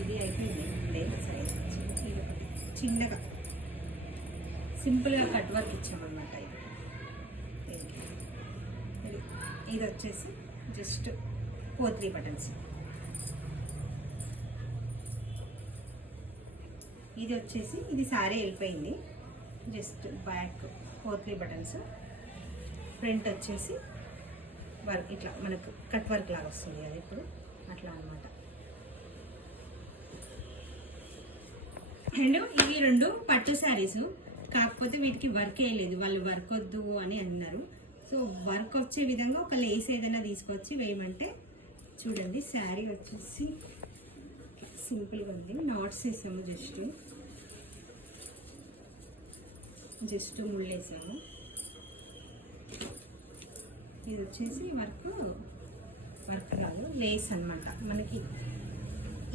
ఇది అయిపోయింది ముందే సైజ్ ఇది ఒకటి చిన్నగా సింపుల్గా కట్ వర్క్ ఇచ్చామన్నమాట. ఇది వచ్చేసి జస్ట్ 4-3 బటన్స్. ఇది వచ్చేసి ఇది సారీ వెళ్ళిపోయింది, జస్ట్ బ్యాక్ 4-3 బటన్స్. ఫ్రంట్ వచ్చేసి వర్క్ ఇట్లా మనకు కట్ వర్క్ లాగా వస్తుంది అది ఇప్పుడు అట్లా అనమాట. అండ్ ఇవి 2 పట్టు శారీస్, కాకపోతే వీటికి వర్క్ వేయలేదు, వాళ్ళు వర్క్ వద్దు అని అన్నారు. సో వర్క్ వచ్చే విధంగా ఒక లేస్ ఏదైనా తీసుకొచ్చి వేయమంటే చూడండి. శారీ వచ్చేసి సింపుల్గా ఉంది, నాట్స్ వేసాము, జస్ట్ ముళ్ళేసాము. ఇది వచ్చేసి వర్క్ కాదు, లేస్ అనమాట. మనకి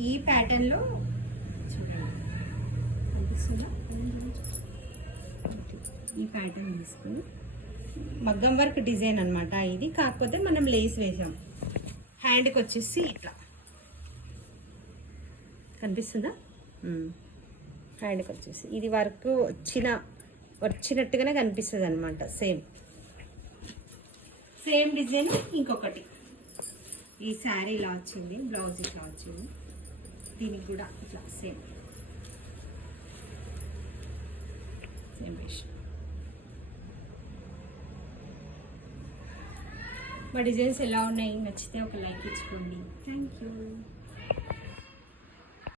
ఈ ప్యాటర్న్లో చూడండి కనిపిస్తుందా, ఈ ప్యాటర్న్ తీసుకుని మగ్గం వర్క్ డిజైన్ అనమాట ఇది, కాకపోతే మనం లేస్ వేసాం. హ్యాండ్కి వచ్చేసి ఇట్లా కనిపిస్తుందా, హ్యాండ్కి వచ్చేసి ఇది వర్క్ వచ్చినట్టుగానే కనిపిస్తుంది అనమాట. సేమ్ డిజైన్ ఇంకొకటి ఈ శారీ ఇలా వచ్చింది, బ్లౌజ్ ఇట్లా వచ్చింది, దీనికి కూడా ఇట్లా సేమ్ వేషన్. మా డిజైన్స్ ఎలా ఉన్నాయి, నచ్చితే ఒక లైక్ ఇచ్చుకోండి. Thank you.